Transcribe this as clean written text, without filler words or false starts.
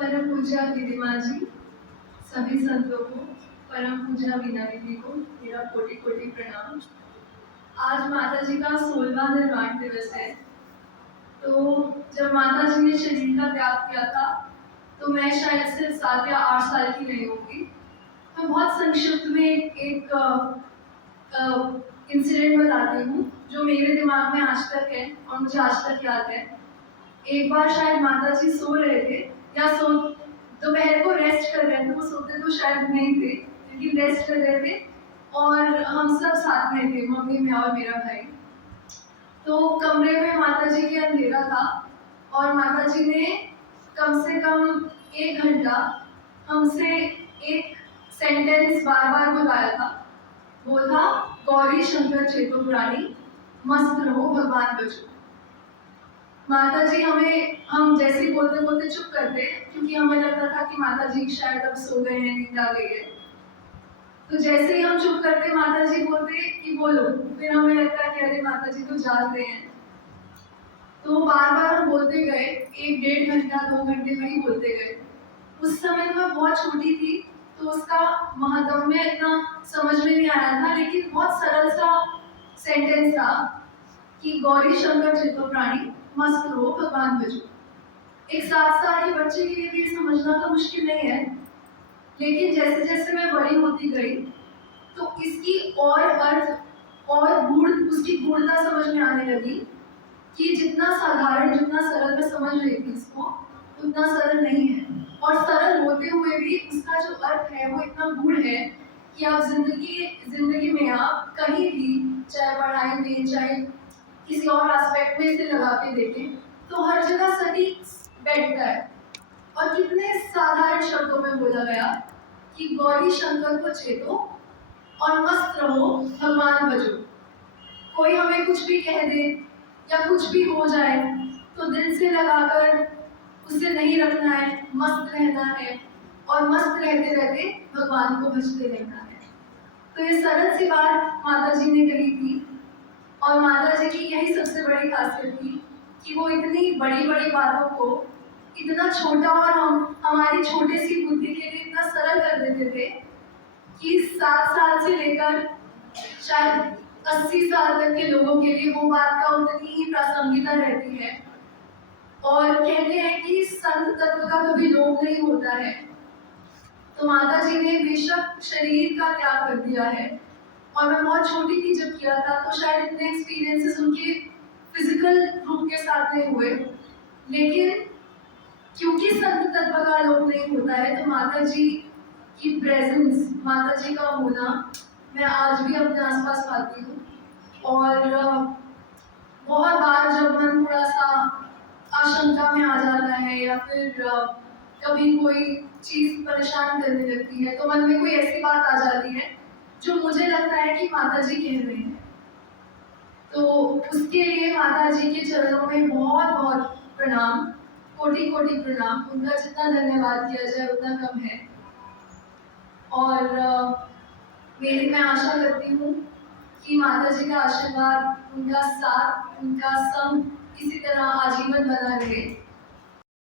परम पूज्य गिरिमा जी, सभी संतों को, परम पूज्य मीना दीदी को मेरा कोटि कोटि प्रणाम। आज माता जी का 16वां निर्वाण दिवस है। तो जब माता जी ने शरीर का त्याग किया था तो मैं शायद सिर्फ 7 या 8 साल की रही होंगी। तो बहुत संक्षिप्त में एक इंसिडेंट बताती हूँ जो मेरे दिमाग में आज तक है और मुझे आज तक याद है। एक बार शायद माता जी सो रहे थे या दोपहर को रेस्ट कर रहे थे। वो सोते तो शायद नहीं थे लेकिन रेस्ट कर रहे थे और हम सब साथ में थे, मम्मी, मैं और मेरा भाई। तो कमरे में माता जी के अंधेरा था और माता जी ने कम से कम 1 घंटा हमसे एक सेंटेंस बार बार बुलाया था। वो था, गौरी शंकर चेतो प्राणी, मस्त रहो भगवान बचो। माता जी हम जैसे ही बोलते बोलते चुप करते क्योंकि हमें लगता था कि माता जी शायद अब सो गए हैं, नींद आ गई है। तो जैसे ही हम चुप करते माता जी बोलते कि बोलो, फिर हमें लगता कि अरे माता जी तो जाग रहे हैं। तो बार बार हम बोलते गए, 1 डेढ़ घंटा 2 घंटे में ही बोलते गए। उस समय तो मैं बहुत छोटी थी तो उसका महत्व इतना समझ में नहीं आया था, लेकिन बहुत सरल सा सेंटेंस था कि गौरी शंकर चित्तो प्राणी, मस्त रहो भगवान बचो। एक 7 साल के बच्चे के लिए भी समझना तो मुश्किल नहीं है, लेकिन जैसे जैसे मैं बड़ी होती गई तो इसकी और अर्थ और उसकी गूढ़ता समझ में आने लगी कि जितना साधारण, जितना सरल मैं समझ रही थी इसको, उतना सरल नहीं है। और सरल होते हुए भी उसका जो अर्थ है वो इतना गूढ़ है कि आप जिंदगी में आप कहीं भी, चाहे पढ़ाई में, चाहे किसी और एस्पेक्ट में इसे लगा के देखें तो हर जगह सटीक बैठता है। और कितने साधारण शब्दों में बोला गया कि गौरी शंकर को चेतो और मस्त रहो भगवान बचो। कोई हमें कुछ भी कह दे या कुछ भी हो जाए तो दिल से लगाकर उसे नहीं रखना है, मस्त रहना है और मस्त रहते रहते भगवान को भजते रहना है। तो ये सरल सी बात माता जी ने कही थी और माता जी की यही सबसे बड़ी खासियत थी कि वो इतनी बड़ी बड़ी बातों को इतना छोटा और हमारी छोटी सी बुद्धि के लिए इतना सरल कर देते थे कि 7 साल से लेकर शायद 80 साल तक के लोगों के लिए वो बात का उतनी ही प्रासंगिकता रहती है। और कहते हैं कि संत तत्व का कभी लोभ नहीं होता है। तो माता जी ने बेशक शरीर का त्याग कर दिया है और मैं बहुत छोटी थी जब किया था, तो शायद इतने एक्सपीरियंसेस उनके फिजिकल रूप के साथ नहीं हुए, लेकिन क्योंकि संत तत्व का लोभ नहीं होता है तो माता जी की प्रेजेंस, माता जी का होना मैं आज भी अपने आसपास पाती हूँ। और बहुत बार जब मन थोड़ा सा आशंका में आ जाता है या फिर कभी कोई चीज परेशान करने लगती है तो मन में कोई ऐसी बात आ जाती है जो मुझे लगता है कि माता जी कह रही हैं, तो उसके लिए माता जी के चरणों में बहुत बहुत प्रणाम, कोटि कोटि प्रणाम। उनका जितना धन्यवाद किया जाए उतना कम है। और मैं आशा करती हूँ कि माता जी का आशीर्वाद, उनका साथ, उनका संग इसी तरह आजीवन बना रहे।